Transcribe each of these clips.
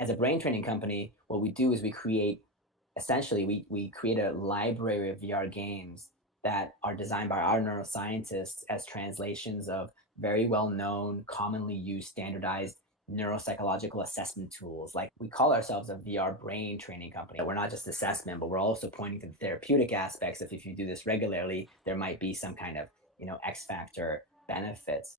as a brain training company, what we do is we create essentially we create a library of VR games that are designed by our neuroscientists as translations of very well known, commonly used, standardized neuropsychological assessment tools. Like we call ourselves a VR brain training company. We're not just assessment, but we're also pointing to the therapeutic aspects of if you do this regularly, there might be some kind of, X factor benefits.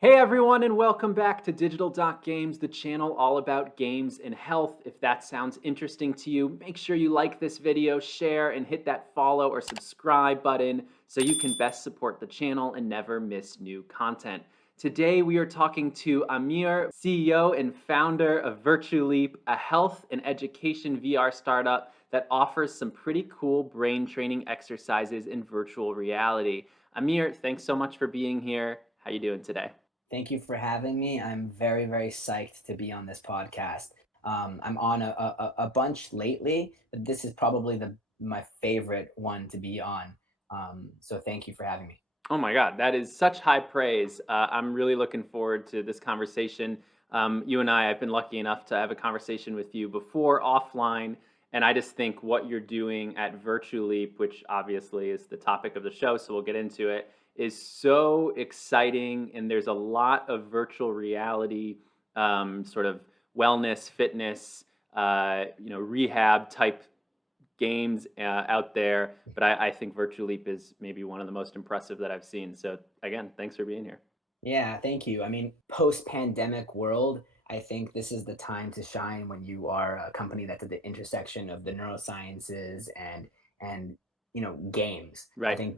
Hey everyone, and welcome back to Digital Doc Games, the channel all about games and health. If that sounds interesting to you, make sure you like this video, share, and hit that follow or subscribe button so you can best support the channel and never miss new content. Today we are talking to Amir, CEO and founder of Virtuleap, a health and education VR startup that offers some pretty cool brain training exercises in virtual reality. Amir, thanks so much for being here. How you doing today? Thank you for having me. I'm very, very psyched to be on this podcast. I'm on a bunch lately, but this is probably my favorite one to be on. So thank you for having me. Oh my God, that is such high praise. I'm really looking forward to this conversation. You and I've been lucky enough to have a conversation with you before offline, and I just think what you're doing at Virtuleap, which obviously is the topic of the show, so we'll get into it, is so exciting. And there's a lot of virtual reality, sort of wellness, fitness, rehab type games out there, but I think Virtuleap is maybe one of the most impressive that I've seen. So again, thanks for being here. Yeah, thank you. I mean, post-pandemic world, I think this is the time to shine when you are a company that's at the intersection of the neurosciences and games. I Right. think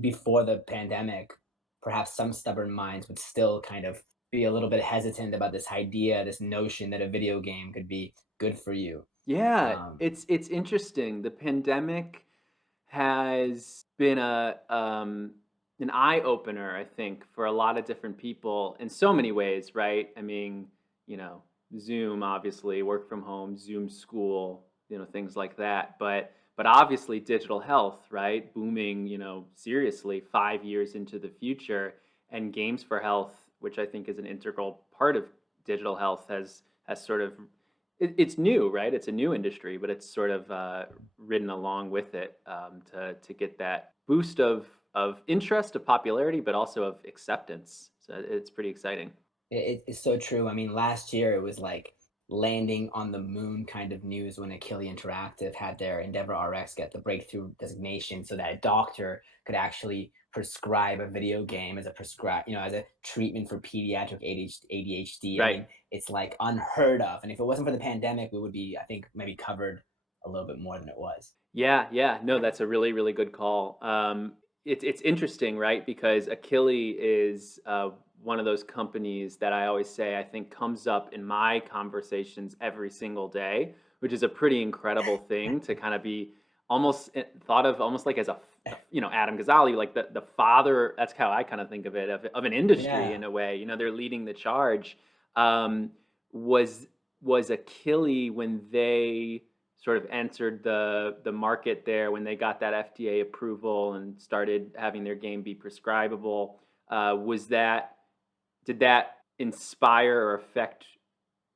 before the pandemic, perhaps some stubborn minds would still kind of be a little bit hesitant about this idea, this notion that a video game could be good for you. Yeah, Um, it's interesting. The pandemic has been a an eye opener, I think, for a lot of different people in so many ways, right? I mean, you know, Zoom, obviously, work from home, Zoom school, things like that. But obviously, digital health, right, booming, seriously 5 years into the future, and games for health, which I think is an integral part of digital health, has sort of it's new, right? It's a new industry, but it's sort of ridden along with it to get that boost of interest, of popularity, but also of acceptance. So it's pretty exciting. it's so true. I mean, last year it was like landing on the moon kind of news when Akili Interactive had their EndeavorRX get the breakthrough designation, so that a doctor could actually prescribe a video game as a as a treatment for pediatric ADHD. I Right. mean, it's like unheard of. And if it wasn't for the pandemic, we would be, I think, maybe covered a little bit more than it was. Yeah, yeah. No, that's a really, really good call. It's interesting, right? Because Akili is one of those companies that I always say I think comes up in my conversations every single day, which is a pretty incredible thing to kind of be almost thought of almost like as Adam Ghazali, like the father. That's how I kind of think of it of an industry Yeah. in a way. They're leading the charge. Um, was was Akili when they sort of entered the market there when they got that FDA approval and started having their game be prescribable. Was that Did that inspire or affect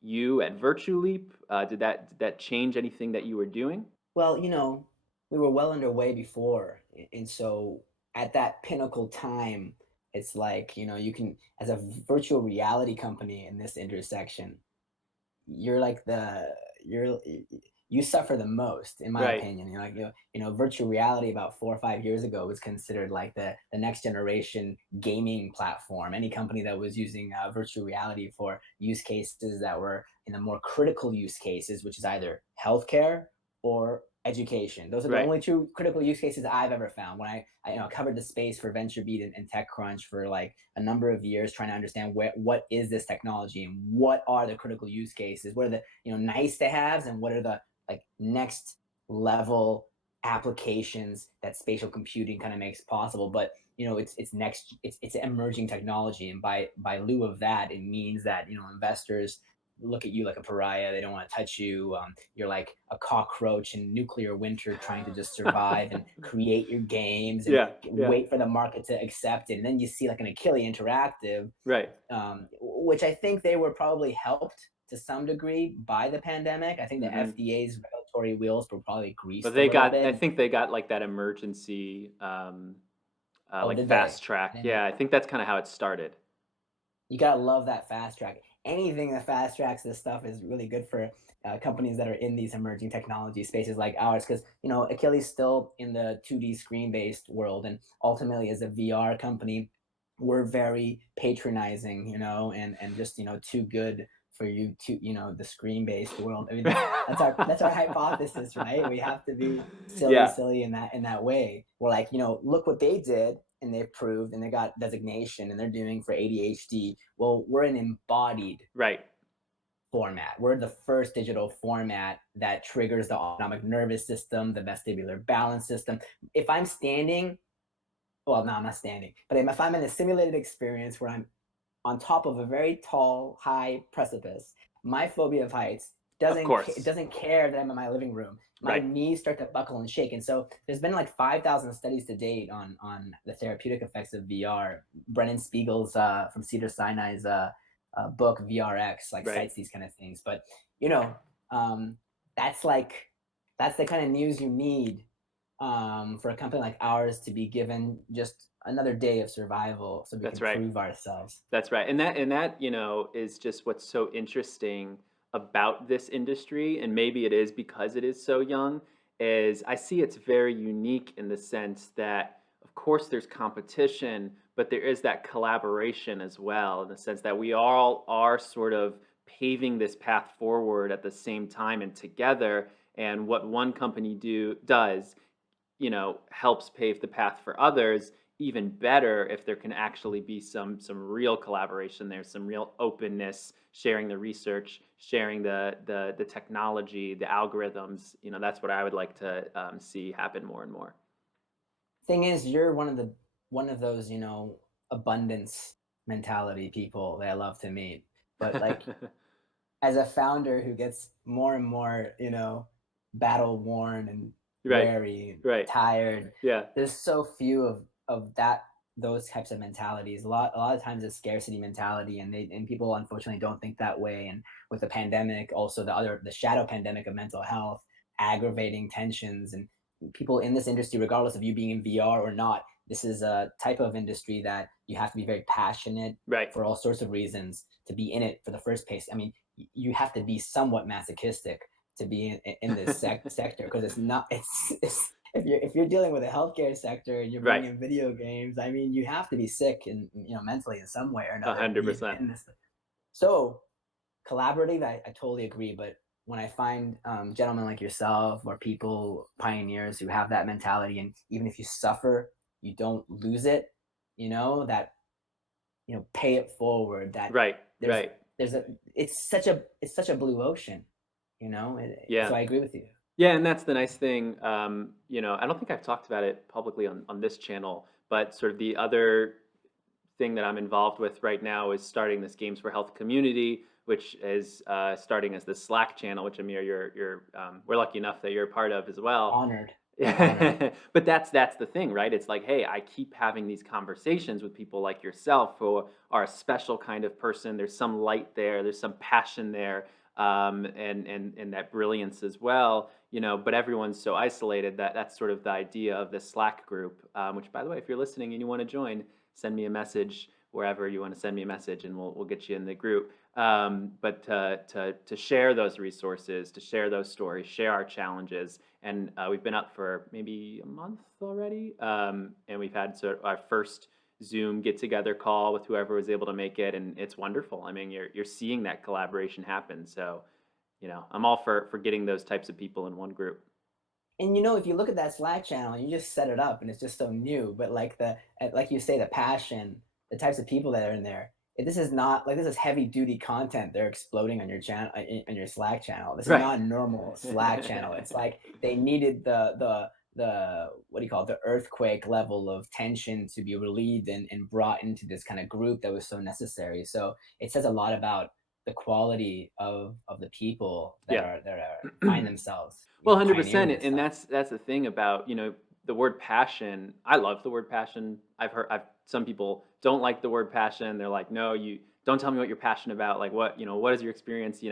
you at Virtuleap? Did that change anything that you were doing? Well, we were well underway before. And so at that pinnacle time, it's like, you can, as a virtual reality company in this intersection, you're like you suffer the most, in my Right. opinion. Virtual reality about 4 or 5 years ago was considered like the next generation gaming platform. Any company that was using virtual reality for use cases that were in the more critical use cases, which is either healthcare or education. Those are the Right. only two critical use cases I've ever found. When I covered the space for VentureBeat and TechCrunch for like a number of years, trying to understand what is this technology and what are the critical use cases, what are the nice to haves, and what are the like next level applications that spatial computing kind of makes possible. But it's emerging technology, and by lieu of that, it means that investors look at you like a pariah. They don't want to touch you. You're like a cockroach in nuclear winter trying to just survive and create your games and Yeah, yeah, wait for the market to accept it. And then you see like an Akili Interactive, right. which I think they were probably helped to some degree by the pandemic. I think the Mhm. FDA's regulatory wheels were probably But greased a they little got I bit. think they got, like, that emergency, Oh, like, did fast they? track. I didn't. Yeah, I think that's kinda how it started. You gotta love that fast track. Anything that fast tracks this stuff is really good for companies that are in these emerging technology spaces like ours, because Achilles still in the 2D screen based world, and ultimately as a VR company, we're very patronizing, and just too good for you to the screen based world. I mean that's our hypothesis, right? We have to be silly, Yeah, silly in that way. We're like, look what they did and they've proved and they got designation and they're doing for ADHD. Well, we're an embodied right. format. We're the first digital format that triggers the autonomic nervous system, the vestibular balance system. If I'm standing, well, no, I'm not standing, but if I'm in a simulated experience where I'm on top of a very tall, high precipice. My phobia of heights Of course. doesn't care that I'm in my living room. My Right. knees start to buckle and shake. And so there's been like 5,000 studies to date on the therapeutic effects of VR. Brennan Spiegel's from Cedar Sinai's book VRX like Right. cites these kind of things. But you know, um, that's like that's the kind of news you need for a company like ours to be given just another day of survival so we That's can right. prove ourselves. That's right. And that, is just what's so interesting about this industry, and maybe it is because it is so young, is I see it's very unique in the sense that of course there's competition, but there is that collaboration as well, in the sense that we all are sort of paving this path forward at the same time and together. And what one company does, helps pave the path for others. Even better if there can actually be some real collaboration there, some real openness, sharing the research, sharing the technology, the algorithms. That's what I would like to see happen more and more. Thing is, you're one of those, abundance mentality people that I love to meet. But like as a founder who gets more and more, battle worn and Right, weary, right, tired, yeah, there's so few of those types of mentalities. A lot of times it's scarcity mentality, and people unfortunately don't think that way. And with the pandemic, also the shadow pandemic of mental health, aggravating tensions, and people in this industry, regardless of you being in VR or not, this is a type of industry that you have to be very passionate right. for all sorts of reasons to be in it for the first place. I mean, you have to be somewhat masochistic to be in this sector, because it's not it's if you're dealing with a healthcare sector and you're Right, bringing video games. I mean, you have to be sick and mentally in some way or a another to hundred be even percent. in this. So collaborative, I totally agree. But when I find gentlemen like yourself or people pioneers who have that mentality, and even if you suffer, you don't lose it. That pay it forward. That Right, there's right. there's a it's such a blue ocean. So Yeah. I agree with you. Yeah, and that's the nice thing. I don't think I've talked about it publicly on this channel, but sort of the other thing that I'm involved with right now is starting this Games for Health community, which is starting as the Slack channel, which Amir, we're lucky enough that you're a part of as well. Honored, honored. Yeah, but that's the thing, right? It's like, hey, I keep having these conversations with people like yourself who are a special kind of person. There's some light there, there's some passion there, and that brilliance as well. But everyone's so isolated that that's sort of the idea of this Slack group. Which, by the way, if you're listening and you want to join, send me a message wherever you want to send me a message, and we'll get you in the group. But to share those resources, to share those stories, share our challenges, and we've been up for maybe a month already, and we've had sort of our first Zoom get together call with whoever was able to make it, and it's wonderful. I mean, you're seeing that collaboration happen. So, I'm all for getting those types of people in one group. And if you look at that Slack channel, you just set it up and it's just so new. But like like you say, the passion, the types of people that are in there. This is not like this is heavy duty content. They're exploding on your channel, in your Slack channel. This is Right. not a normal Slack channel. It's like they needed the what do you call it, the earthquake level of tension to be relieved and brought into this kind of group that was so necessary. So it says a lot about the quality of the people Yeah. that are find themselves, Well, pioneering 100%, this and stuff. that's the thing about, the word passion. I love the word passion. I've some people don't like the word passion. They're like, "No, you don't tell me what you're passionate about. Like what is your experience?"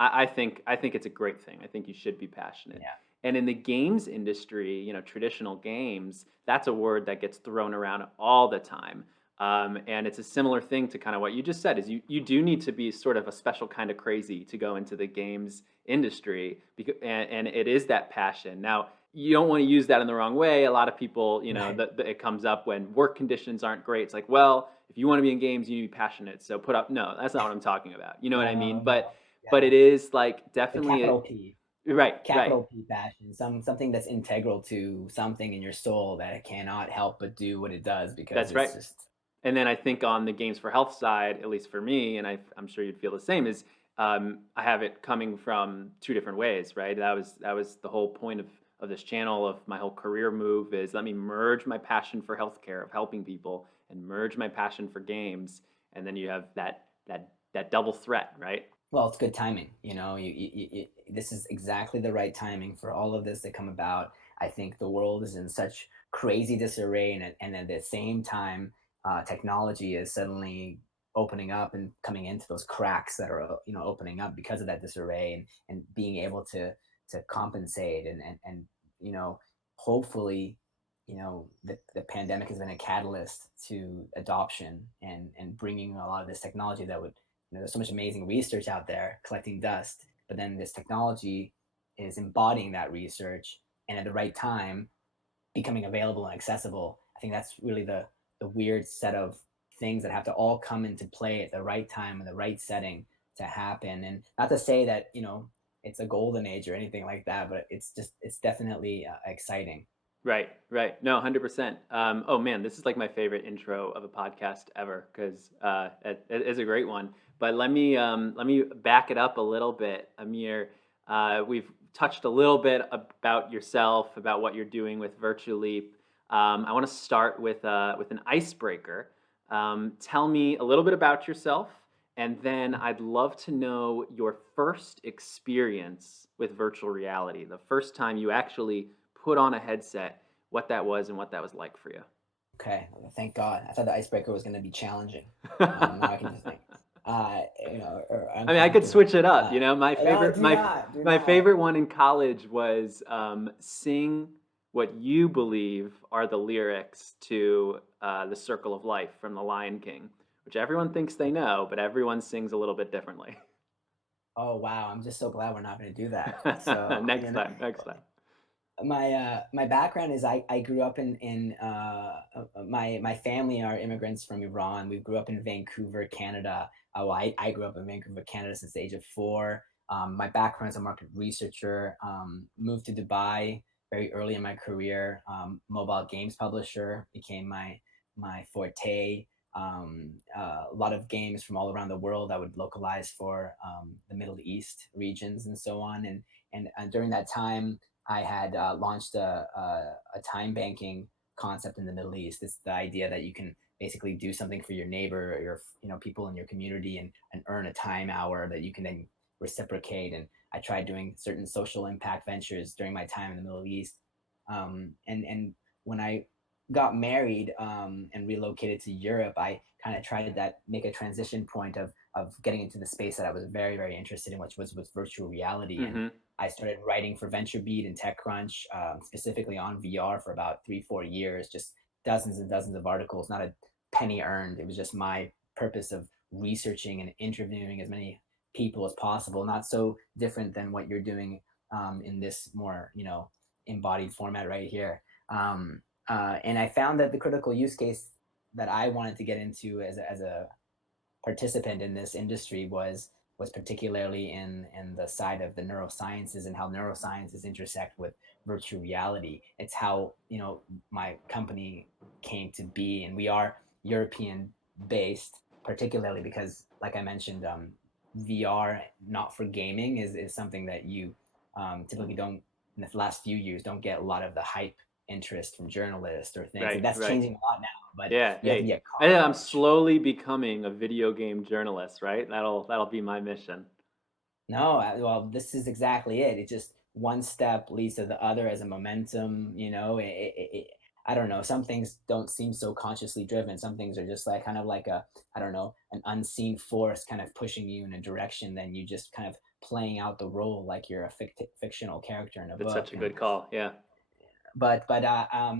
I think it's a great thing. I think you should be passionate. Yeah. And in the games industry, traditional games, that's a word that gets thrown around all the time. And it's a similar thing to kind of what you just said is you do need to be sort of a special kind of crazy to go into the games industry because and it is that passion. Now, you don't want to use that in the wrong way. A lot of people, Right. that it comes up when work conditions aren't great. It's like, well, if you want to be in games, you need to be passionate. So put up. No, that's not what I'm talking about. You know what I mean? No, But no. but Yeah. it is like The definitely capital P. right, right. Capital P passion. Something that's integral to something in your soul that it cannot help but do what it does because That's it's right. just And then I think on the games for health side, at least for me, and I'm sure you'd feel the same, is I have it coming from two different ways, right? That was the whole point of this channel, of my whole career move, is let me merge my passion for healthcare, of helping people, and merge my passion for games, and then you have that double threat, right? well, it's good timing. This is exactly the right timing for all of this to come about. I think the world is in such crazy disarray, and at the same time, technology is suddenly opening up and coming into those cracks that are opening up because of that disarray, and being able to compensate and hopefully the pandemic has been a catalyst to adoption and bringing a lot of this technology that would there's so much amazing research out there collecting dust, but then this technology is embodying that research and at the right time becoming available and accessible. I think that's really the weird set of things that have to all come into play at the right time and the right setting to happen. And not to say that it's a golden age or anything like that, but it's definitely exciting. Right, right. No, 100%. Oh man, this is like my favorite intro of a podcast ever because it is a great one. But let me back it up a little bit, Amir. We've touched a little bit about yourself, about what you're doing with Virtuleap. I want to start with an icebreaker. Tell me a little bit about yourself, and then I'd love to know your first experience with virtual reality, the first time you actually put on a headset, what that was and what that was like for you. Okay, well, thank God. I thought the icebreaker was going to be challenging. Now I can just think, or I mean, I could uncomfortable. switch it up. Uh, My no, favorite do not, do my not. favorite one in college was sing what you believe are the lyrics to "The Circle of Life" from The Lion King, which everyone thinks they know, but everyone sings a little bit differently. Oh wow, I'm just so glad we're not going to do that. So Next time, next time. my background is I grew up my family are immigrants from Iran. We grew up in Vancouver, Canada. I grew up in Vancouver, Canada since the age of 4. My background is a market researcher. Moved to Dubai very early in my career. Mobile games publisher became my forte. A lot of games from all around the world I would localize for the Middle East regions and so on. And during that time, I had launched a time banking concept in the Middle East. It's the idea that you can basically do something for your neighbor or your people in your community and earn a time hour that you can then reciprocate. And I tried doing certain social impact ventures during my time in the Middle East. And when I got married and relocated to Europe, I kind of tried to make a transition point of getting into the space that I was very very interested in, which was with virtual reality. And Hmm. I started writing for VentureBeat and TechCrunch, specifically on VR for about 3 4 years, just dozens and dozens of articles, not a penny earned. It was just my purpose of researching and interviewing as many people as possible. Not so different than what you're doing in this more embodied format right here. And I found that the critical use case that I wanted to get into as a participant in this industry was particularly in the side of the neurosciences and how neurosciences intersect with virtual reality. It's how my company came to be, and we are European based, particularly because, like I mentioned, VR not for gaming is something that you typically don't in the last few years don't get a lot of the hype interest from journalists or things, and Right, that's right. changing a lot now. but Yeah, you have to hey, be a I'm cockroach. slowly becoming a video game journalist, right? That'll be my mission. No, well, this is exactly it. It just one step leads to the other as a momentum, you know. I don't know. Some things don't seem so consciously driven. Some things are just like kind of like a, I don't know, an unseen force kind of pushing you in a direction. Then you just kind of playing out the role like you're a fictional character in a That's such book. a And good call. Yeah.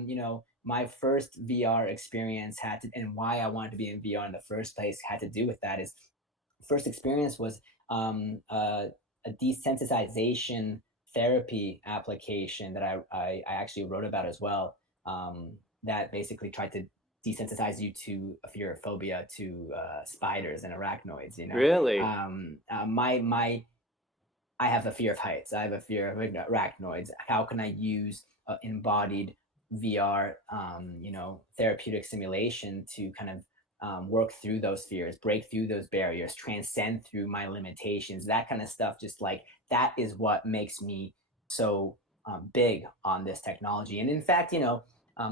you know, my first VR experience had to, and why I wanted to be in VR in the first place had to do with that. Is first experience was a desensitization therapy application that I actually wrote about as well. That basically tried to desensitize you to a fear or phobia to spiders and arachnoids. You know, Really? my I have a fear of heights. I have a fear of arachnoids. How can I use embodied VR, you know, therapeutic simulation to kind of work through those fears, break through those barriers, transcend through my limitations, that kind of stuff. Just like that is what makes me so big on this technology. And in fact, you know,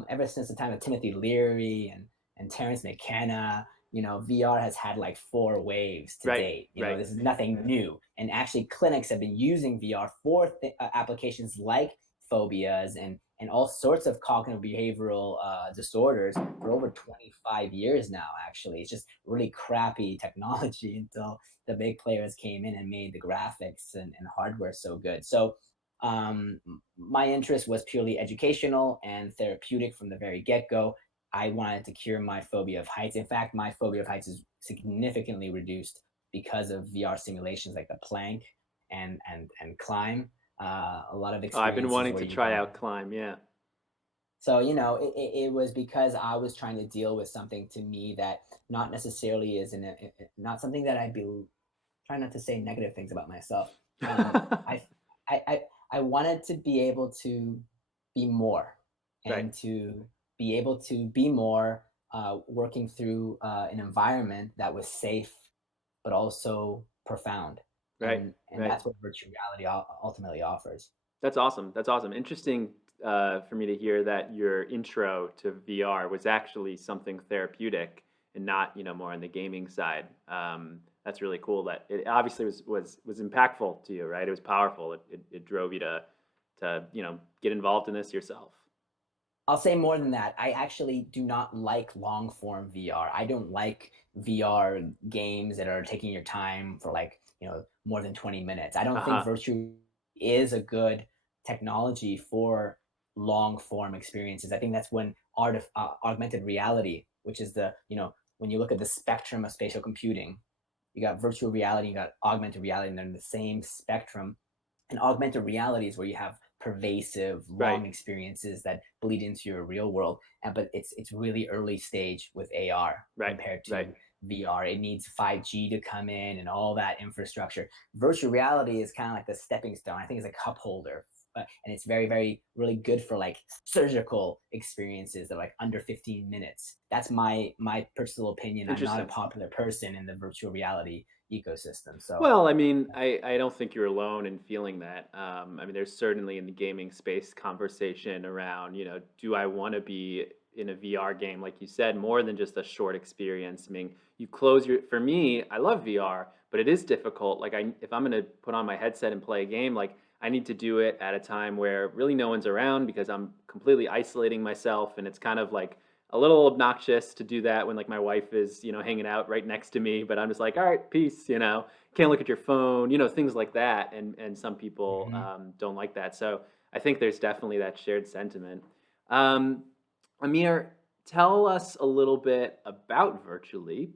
ever since the time of Timothy Leary and Terrence McKenna, you know, VR has had like four waves to Right, date. You know, right. this is nothing new. And actually, clinics have been using VR for applications like phobias and all sorts of cognitive behavioral disorders for over 25 years now. Actually, it's just really crappy technology until the big players came in and made the graphics and hardware so good. So my interest was purely educational and therapeutic from the very get-go. I wanted to cure my phobia of heights. In fact, my phobia of heights is significantly reduced because of VR simulations like the plank and climb. A lot of Oh, I've been experiences wanting where to you try can. out Climb, yeah. So you know, it was because I was trying to deal with something to me that not necessarily is not something that I'd be trying not to say negative things about myself. Um, I, I wanted to be able to be more Right, and to be able to be more working through an environment that was safe but also profound, right, and right. that's what virtual reality ultimately offers. That's awesome. That's awesome. Interesting for me to hear that your intro to VR was actually something therapeutic and not, more on the gaming side. That's really cool. That it obviously was impactful to you, right? It was powerful. It drove you to get involved in this yourself. I'll say more than that. I actually do not like long form VR. I don't like VR games that are taking your time for like, you know, more than 20 minutes. I Uh don't think huh. virtual is a good technology for long form experiences. I think that's when augmented reality, which is the, you know, when you look at the spectrum of spatial computing, you got virtual reality, you got augmented reality, and they're in the same spectrum. And augmented reality is where you have pervasive Right. long experiences that bleed into your real world, but it's really early stage with AR Right. compared Right. to VR. It needs 5G to come in and all that infrastructure. Virtual reality is kind of like the stepping stone. I think it's a cup holder, and it's very really good for like surgical experiences that are like under 15 minutes. That's my personal opinion. I'm not a Interesting. popular person in the virtual reality ecosystem, so. Well, I mean, I don't think you're alone in feeling that. I mean, there's certainly in the gaming space conversation around, do I want to be in a VR game, like you said, more than just a short experience? I mean, for me, I love VR, but it is difficult. Like, if I'm going to put on my headset and play a game, like, I need to do it at a time where really no one's around because I'm completely isolating myself. And it's kind of like, a little obnoxious to do that when like my wife is hanging out right next to me, but I'm just like, all right, peace, can't look at your phone, things like that. And some people Mhm. don't like that. So I think there's definitely that shared sentiment. Um, Amir, tell us a little bit about Virtuleap,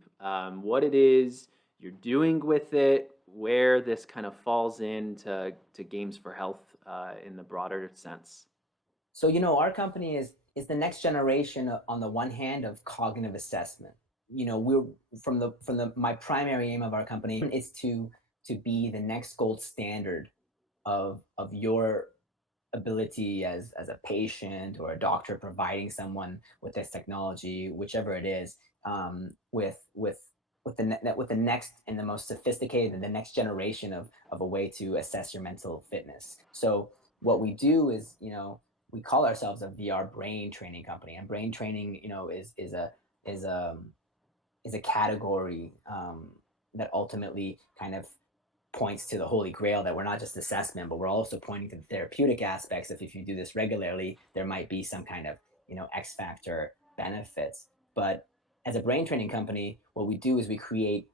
what it is you're doing with it, where this kind of falls into games for health in the broader sense. So, you know, our company is the next generation on the one hand of cognitive assessment. You know, we're from the my primary aim of our company is to be the next gold standard of your ability as a patient or a doctor providing someone with this technology, whichever it is, with the next and the most sophisticated and the next generation of a way to assess your mental fitness. So what we do is, you know, we call ourselves a VR brain training company, and brain training, is a is a category that ultimately kind of points to the holy grail, that we're not just assessment, but we're also pointing to the therapeutic aspects. If you do this regularly, there might be some kind of X factor benefits. But as a brain training company, what we do is we create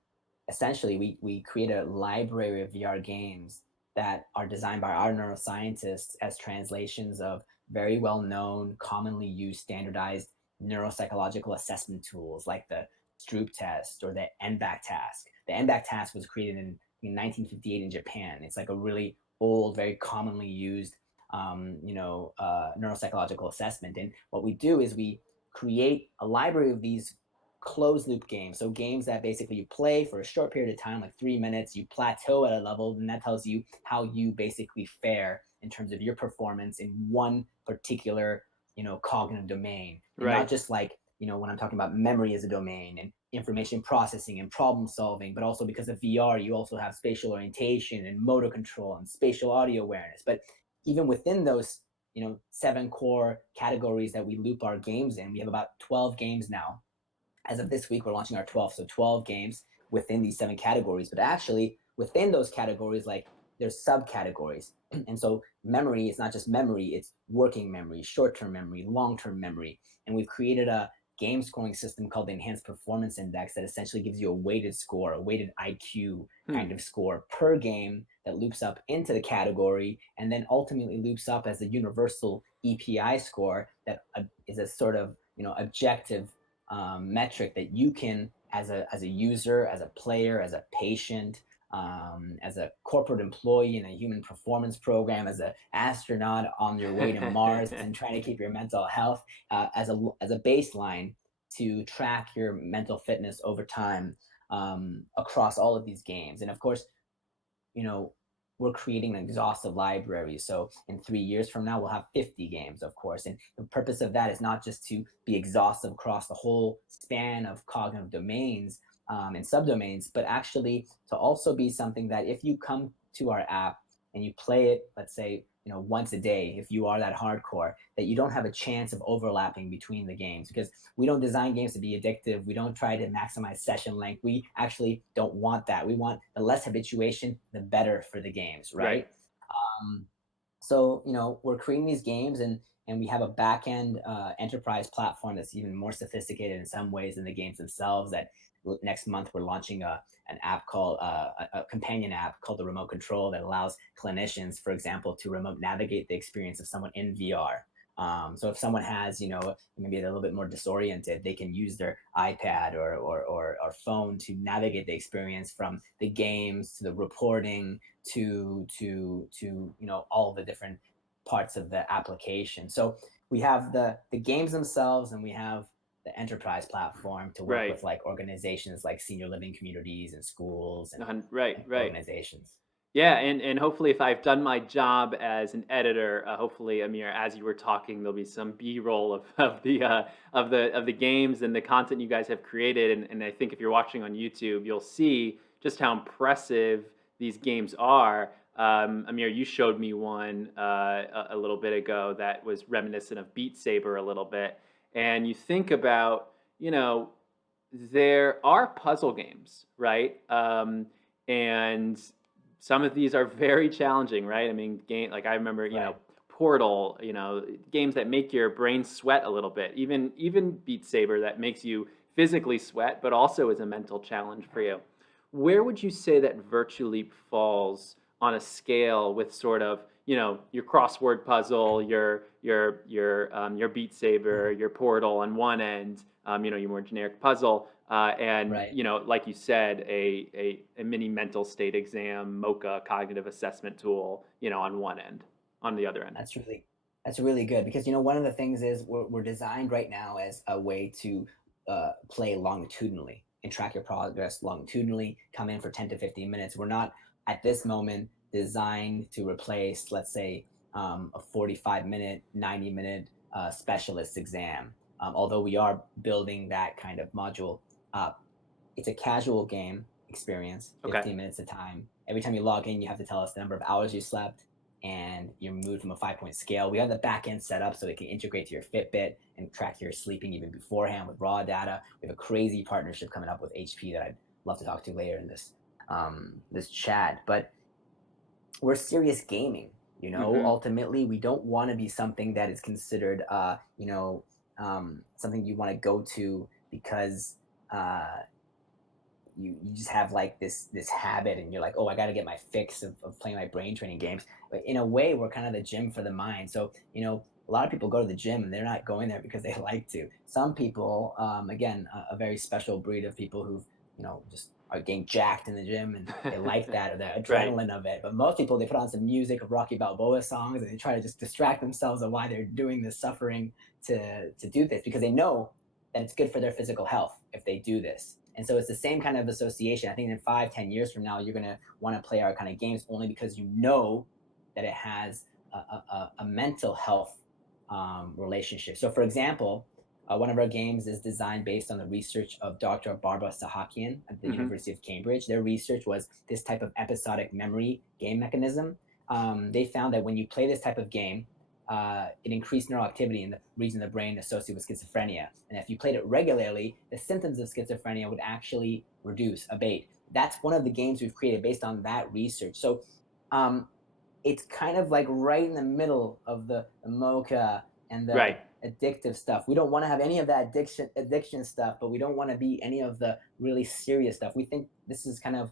essentially we create a library of VR games that are designed by our neuroscientists as translations of very well known, commonly used, standardized neuropsychological assessment tools like the Stroop test or the NBAC task. The NBAC task was created in 1958 in Japan. It's like a really old, very commonly used, neuropsychological assessment. And what we do is we create a library of these closed loop games. So games that basically you play for a short period of time, like 3 minutes, you plateau at a level, and that tells you how you basically fare in terms of your performance in one particular, cognitive domain. And not Right. just like, when I'm talking about memory as a domain and information processing and problem solving, but also because of VR, you also have spatial orientation and motor control and spatial audio awareness. But even within those, seven core categories that we loop our games in, we have about 12 games now. As of this week, we're launching our 12th. So 12 games within these seven categories. But actually, within those categories, like there's subcategories. And so memory is not just memory, it's working memory, short term memory, long term memory. And we've created a game scoring system called the Enhanced Performance Index that essentially gives you a weighted score, a weighted IQ Hmm. kind of score per game that loops up into the category and then ultimately loops up as a universal EPI score that is a sort of objective metric that you can, as a user, as a player, as a patient, as a corporate employee in a human performance program, as an astronaut on your way to Mars and trying to keep your mental health, as a baseline to track your mental fitness over time, across all of these games. And of course, you know, we're creating an exhaustive library. So in 3 years from now, we'll have 50 games, of course. And the purpose of that is not just to be exhaustive across the whole span of cognitive domains, and subdomains, but actually to also be something that if you come to our app and you play it, let's say, once a day, if you are that hardcore, that you don't have a chance of overlapping between the games, because we don't design games to be addictive. We don't try to maximize session length. We actually don't want that. We want the less habituation, the better for the games, Right. right? Um, so we're creating these games, and we have a back end enterprise platform that's even more sophisticated in some ways than the games themselves. That next month we're launching an app called a companion app called the Remote Control that allows clinicians, for example, to remote navigate the experience of someone in VR. So if someone has, maybe a little bit more disoriented, they can use their iPad or phone to navigate the experience from the games to the reporting to all the different parts of the application. So we have the games themselves, and we have the enterprise platform to work Right. with like organizations like senior living communities and schools Right. and Right. organizations. Yeah, and hopefully, if I've done my job as an editor, hopefully, Amir, as you were talking, there'll be some B-roll of the games and the content you guys have created. And I think if you're watching on YouTube, you'll see just how impressive these games are. Amir, you showed me one a little bit ago that was reminiscent of Beat Saber a little bit, and you think about, there are puzzle games, right? And some of these are very challenging, right? I mean, game like I remember, Right. Portal, games that make your brain sweat a little bit. Even Beat Saber that makes you physically sweat, but also is a mental challenge for you. Where would you say that Virtuleap falls on a scale with sort of, your crossword puzzle, your Beat Saber, your Portal on one end, your more generic puzzle, and Right. like you said, a mini mental state exam, MoCA cognitive assessment tool, on one end, on the other end. That's really good, because one of the things is we're designed right now as a way to play longitudinally and track your progress longitudinally. Come in for 10 to 15 minutes. We're not at this moment designed to replace, let's say, a 45-minute, 90-minute specialist exam. Although we are building that kind of module up, it's a casual game experience, Okay. 15 minutes of time. Every time you log in, you have to tell us the number of hours you slept, and you're moved from a 5 point scale. We have the back end set up so it can integrate to your Fitbit and track your sleeping even beforehand with raw data. We have a crazy partnership coming up with HP that I'd love to talk to later in this chat. But we're serious gaming. Hmm. Ultimately, we don't want to be something that is considered, something you want to go to because uh, you just have like this habit and you're like, oh, I got to get my fix of playing my brain training games. But in a way, we're kind of the gym for the mind. So a lot of people go to the gym and they're not going there because they like to. Some people, again, a very special breed of people who've just are getting jacked in the gym and they like that or the Right. adrenaline of it. But most people, they put on some music of Rocky Balboa songs and they try to just distract themselves of why they're doing this suffering to do this, because they know that it's good for their physical health if they do this. And so it's the same kind of association. I think in 5, 10 years from now, you're going to want to play our kind of games only because you know that it has a mental health relationship. So, for example, one of our games is designed based on the research of Dr. Barbara Sahakian at the Hmm. University of Cambridge. Their research was this type of episodic memory game mechanism. They found that when you play this type of game, it increased neural activity in the region of the brain associated with schizophrenia. And if you played it regularly, the symptoms of schizophrenia would actually reduce, abate. That's one of the games we've created based on that research. So um, it's kind of like right in the middle of the MoCA and Right. the addictive stuff. We don't want to have any of that addiction stuff, but we don't want to be any of the really serious stuff. We think this is kind of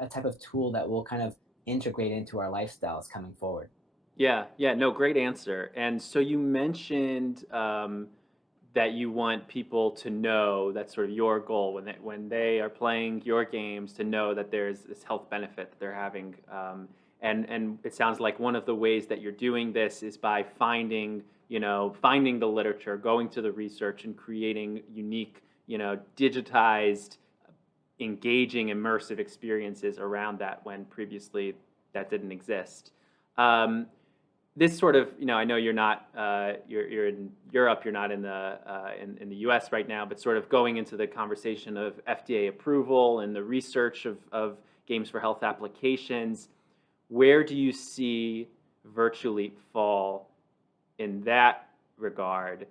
a type of tool that will kind of integrate into our lifestyles coming forward. Yeah, yeah, no, great answer. And so you mentioned that you want people to know that's sort of your goal when they are playing your games to know that there's this health benefit that they're having. And it sounds like one of the ways that you're doing this is by finding the literature, going to the research, and creating unique, digitized, engaging, immersive experiences around that when previously that didn't exist. Um, this sort of, I know you're not, you're in Europe, you're not in in the U.S. right now, but sort of going into the conversation of FDA approval and the research of games for health applications, where do you see Virtualeap fall in that regard?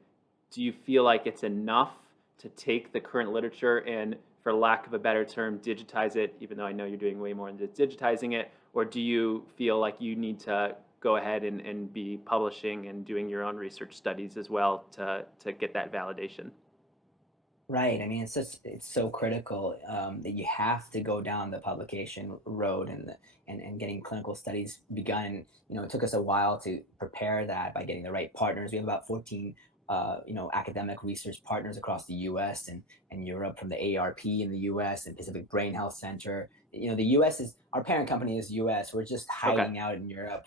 Do you feel like it's enough to take the current literature and, for lack of a better term, digitize it, even though I know you're doing way more than digitizing it? Or do you feel like you need to go ahead and be publishing and doing your own research studies as well to get that validation? Right. I mean, it's so critical that you have to go down the publication road and getting clinical studies begun. It took us a while to prepare that by getting the right partners. We have about 14 academic research partners across the U.S. and Europe, from the ARP in the U.S. and Pacific Brain Health Center. The U.S. is our parent company is U.S. We're just Okay. hiding out in Europe.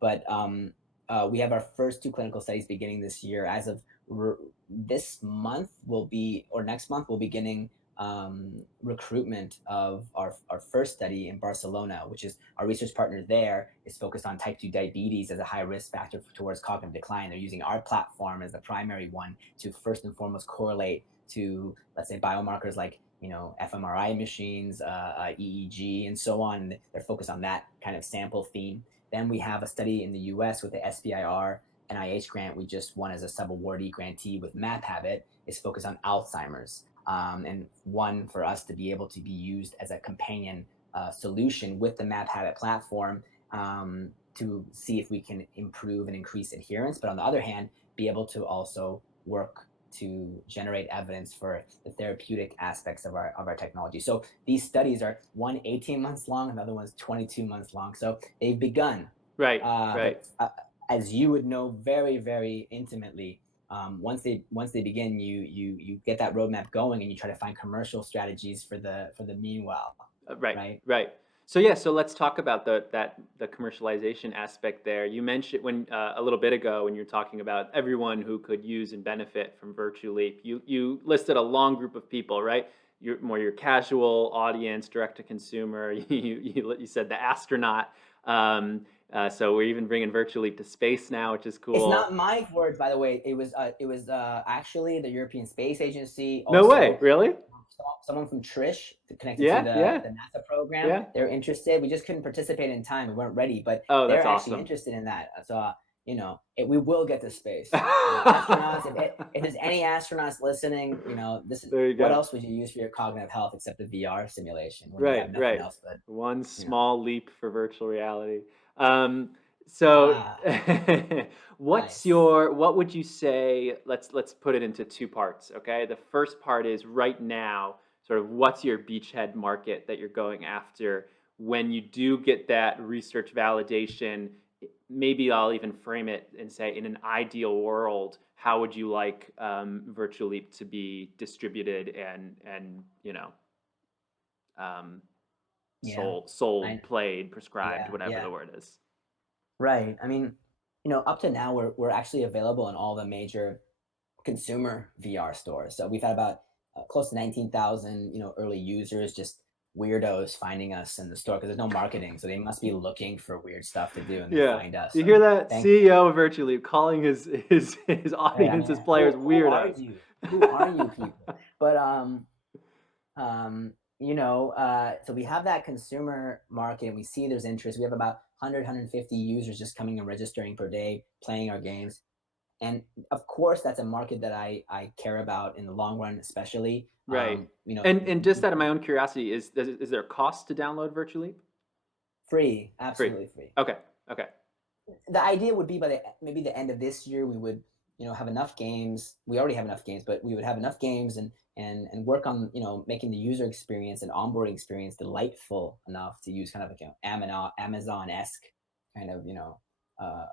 But we have our first two clinical studies beginning this year. As of this month will be, or next month, we'll beginning recruitment of our first study in Barcelona, which is our research partner there is focused on type 2 diabetes as a high risk factor towards cognitive decline. They're using our platform as the primary one to first and foremost correlate to, let's say, biomarkers like fMRI machines, EEG, and so on. They're focused on that kind of sample theme. Then we have a study in the US with the SBIR NIH grant we just won as a sub-awardee grantee with MapHabit, is focused on Alzheimer's. And one for us to be able to be used as a companion solution with the MapHabit platform, to see if we can improve and increase adherence. But on the other hand, be able to also work to generate evidence for the therapeutic aspects of our technology. So these studies are one 18 months long, another one's 22 months long. So they've begun. Right, right. But as you would know very, very intimately, once they begin, you get that roadmap going and you try to find commercial strategies for the meanwhile, Right, right? right. So yeah, so let's talk about the commercialization aspect there. You mentioned when a little bit ago when you're talking about everyone who could use and benefit from Virtualeap. You listed a long group of people, right? Your casual audience, direct to consumer. You said the astronaut. So we're even bringing Virtualeap to space now, which is It's cool. not my words, by the way. It was actually the European Space Agency. No way, Also, really? someone from Trish connected to Yeah, the yeah. NASA program. program. Yeah. They're interested. We just couldn't participate in time. We weren't ready, but Oh, they're that's actually awesome. interested in that. So, we will get to space. Astronauts, if there's any astronauts listening, this is There you what go. else would you use for your cognitive health except the VR simulation when you Right, have nothing right. else but, One you know, small leap for virtual reality. So ah, nice. what would you say, let's put it into two parts, okay? The first part is right now, sort of what's your beachhead market that you're going after when you do get that research validation? Maybe I'll even frame it and say, in an ideal world, how would you like Virtuleap to be distributed and um, Yeah. sold, I played, prescribed, Yeah, whatever yeah. the word is. Right. I mean, up to now we're actually available in all the major consumer VR stores. So we've had about close to 19,000, early users, just weirdos finding us in the store because there's no marketing. So they must be looking for weird stuff to do and they Yeah. find us. You So hear that? thankfully, CEO of Virtually calling his right? I audience, mean, his players who are weirdos. you? Who are you people? But so we have that consumer market and we see there's interest. We have about 100, users just coming and registering per day, playing our games. And of course, that's a market that I care about in the long run, especially. Right. And just out of my Y- own curiosity, is there a cost to download Virtually? free, Free. absolutely free. Okay. Okay. The idea would be by maybe the end of this year, we would, have enough games. We already have enough games, but we would have enough games and work on, making the user experience and onboarding experience delightful enough to use kind of like, Amazon-esque kind of,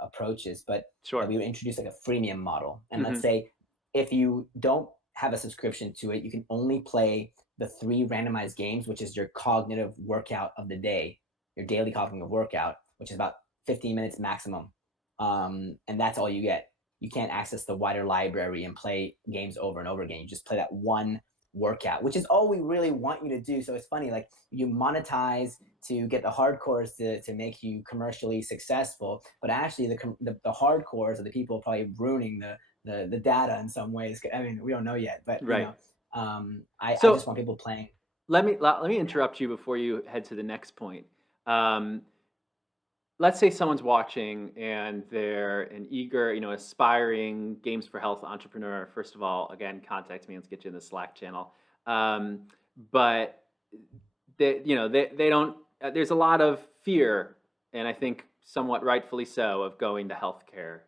approaches, but that Sure. we would introduce like a freemium model. And let's Hmm. say if you don't have a subscription to it, you can only play the 3 randomized games, which is your cognitive workout of the day, your daily cognitive workout, which is about 15 minutes maximum. And that's all you get. You can't access the wider library and play games over and over again. You just play that one workout, which is all we really want you to do. So it's funny, like you monetize to get the hardcores to make you commercially successful, but actually the hardcores are the people probably ruining the data in some ways. I mean, we don't know yet, but Right. I just So want people playing. let me interrupt you before you head to the next point. Um, let's say someone's watching and they're an eager, aspiring games for health entrepreneur. First of all, again, contact me. Let's get you in the Slack channel. But they don't. There's a lot of fear, and I think somewhat rightfully so, of going the healthcare,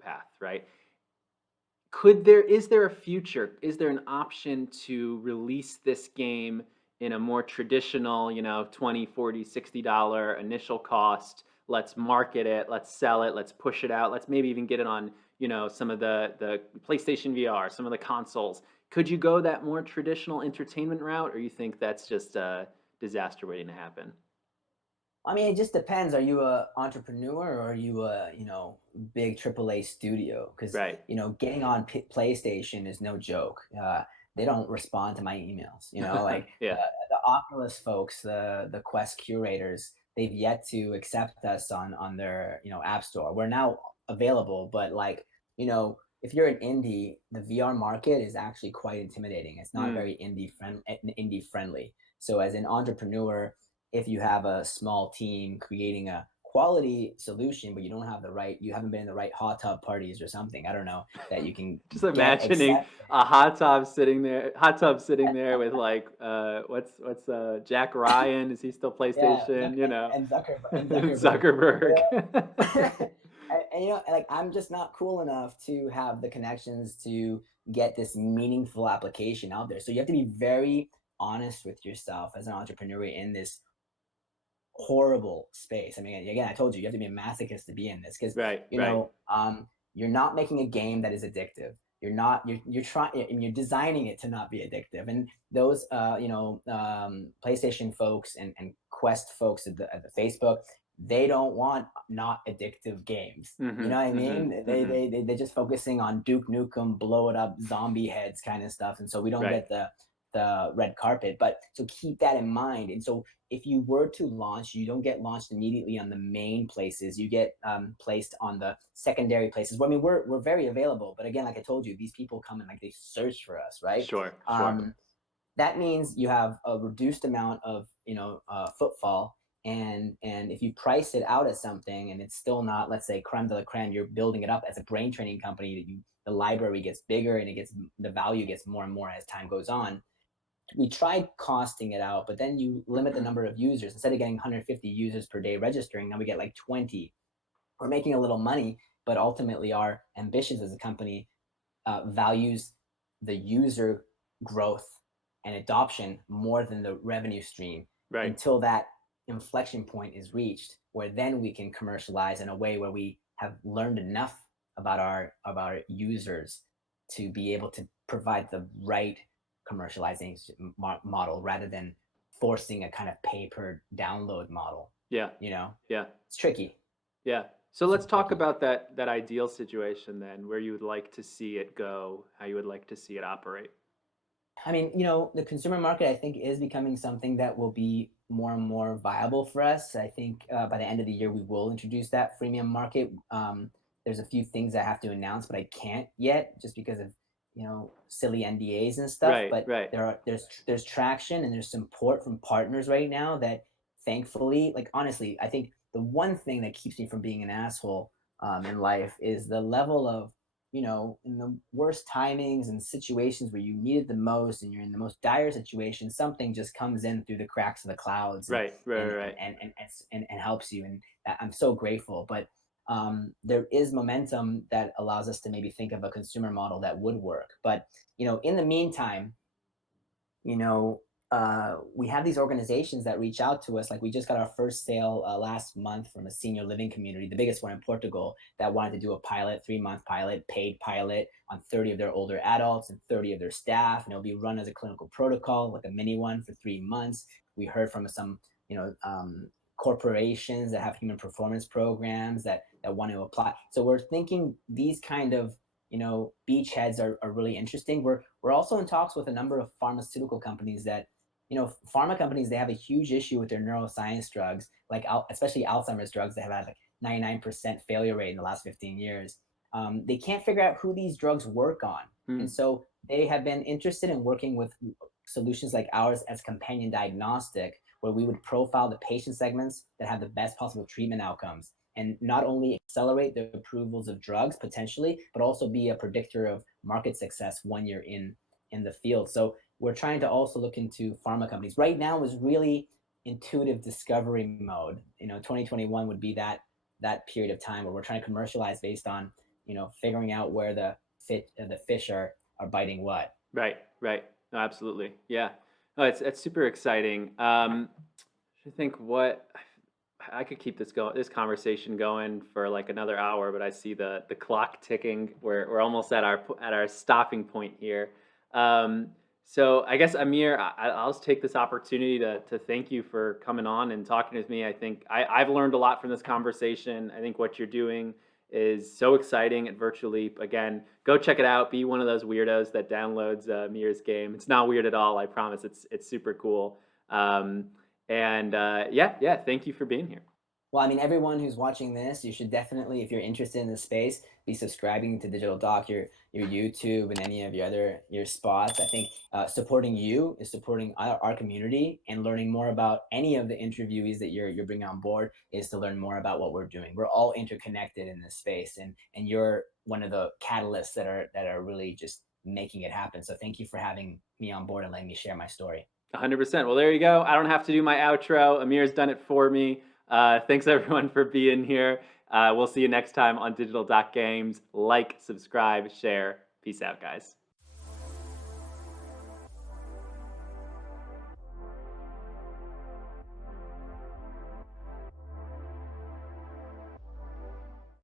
path, right? Is there a future? Is there an option to release this game in a more traditional, 20, 40, $60 initial cost? Let's market it, let's sell it, let's push it out. Let's maybe even get it on, some of the PlayStation VR, some of the consoles. Could you go that more traditional entertainment route, or you think that's just a disaster waiting to happen? I mean, it just depends. Are you a entrepreneur or are you a, big AAA studio? Because, Right. getting on PlayStation is no joke. They don't respond to my emails. Like Yeah. the Oculus folks, the Quest curators, they've yet to accept us on their, app store. We're now available, but like, if you're an indie, the VR market is actually quite intimidating. It's not Mm. very indie friendly. So as an entrepreneur, if you have a small team creating a quality solution, but you haven't been in the right hot tub parties or something, I don't know, that you can Just get imagining accepted. a hot tub sitting there with like what's Jack Ryan? Is he still Yeah, PlayStation? And Zuckerberg. Zuckerberg. Like I'm just not cool enough to have the connections to get this meaningful application out there. So you have to be very honest with yourself as an entrepreneur in this horrible space. I mean, again, I told you have to be a masochist to be in this because Right, right. you're not making a game that is addictive. You're trying and you're designing it to not be addictive. And those PlayStation folks and Quest folks at the Facebook, they don't want not addictive games. You Mhm, know what I mhm, mean? mhm. They're just focusing on Duke Nukem, blow it up, zombie heads kind of stuff. And so we don't Right. get the red carpet. But so keep that in mind. And so if you were to launch, you don't get launched immediately on the main places. You get placed on the secondary places. Well, I mean, we're very available, but again, like I told you, these people come and like they search for us, right? Sure, sure. Um, that means you have a reduced amount of footfall. And if you price it out as something and it's still not, let's say, creme de la creme, you're building it up as a brain training company, that the library gets bigger and the value gets more and more as time goes on. We tried costing it out, but then you limit the number of users. Instead of getting 150 users per day registering, now we get like 20. We're making a little money, but ultimately our ambitions as a company values the user growth and adoption more than the revenue stream, Right. until that inflection point is reached, where then we can commercialize in a way where we have learned enough about our users to be able to provide the right commercialization model, rather than forcing a kind of pay per download model. Yeah. You know, Yeah. it's tricky, Yeah. So let's super talk tricky. about that ideal situation then, where you would like to see it go, how you would like to see it operate. I mean, the consumer market, I think, is becoming something that will be more and more viable for us. I think by the end of the year, we will introduce that freemium market. There's a few things I have to announce, but I can't yet, just because of silly NDAs and stuff. Right, But right. there's traction and there's support from partners right now that, thankfully, like, honestly, I think the one thing that keeps me from being an asshole in life is the level of, in the worst timings and situations where you need it the most and you're in the most dire situation, something just comes in through the cracks of the clouds and Right, right, and right, and right. and and, and helps you. And I'm so grateful. But there is momentum that allows us to maybe think of a consumer model that would work. But in the meantime, you know, we have these organizations that reach out to us. Like, we just got our first sale last month from a senior living community, the biggest one in Portugal, that wanted to do a pilot, 3-month pilot, paid pilot on 30 of their older adults and 30 of their staff. And it'll be run as a clinical protocol, like a mini one for 3 months. We heard from some, corporations that have human performance programs that want to apply. So we're thinking these kind of beachheads are really interesting. We're also in talks with a number of pharmaceutical companies that, pharma companies, they have a huge issue with their neuroscience drugs, like especially Alzheimer's drugs. They have had like 99% failure rate in the last 15 years. They can't figure out who these drugs work on. And Hmm. so they have been interested in working with solutions like ours as companion diagnostic, where we would profile the patient segments that have the best possible treatment outcomes, and not only accelerate the approvals of drugs potentially, but also be a predictor of market success when you're in the field. So we're trying to also look into pharma companies. Right now is really intuitive discovery mode. 2021 would be that period of time where we're trying to commercialize based on figuring out where the fish are biting what. Right, right. No, absolutely. Yeah. No, it's super exciting. I think what I could keep this conversation going for like another hour, but I see the clock ticking. We're almost at our stopping point here. So I guess, Amir, I'll just take this opportunity to thank you for coming on and talking with me. I think I've learned a lot from this conversation. I think what you're doing is so exciting at Virtuleap. Again, go check it out. Be one of those weirdos that downloads Amir's game. It's not weird at all. I promise. It's super cool. Um, and yeah, yeah. Thank you for being here. Well, I mean, everyone who's watching this, you should definitely, if you're interested in this space, be subscribing to Digital Doc, your YouTube, and any of your spots. I think supporting you is supporting our community, and learning more about any of the interviewees that you're bringing on board is to learn more about what we're doing. We're all interconnected in this space, and you're one of the catalysts that are really just making it happen. So thank you for having me on board and letting me share my story. 100%. Well, there you go. I don't have to do my outro. Amir's done it for me. Thanks everyone for being here. We'll see you next time on Digital Games. Like, subscribe, share. Peace out, guys.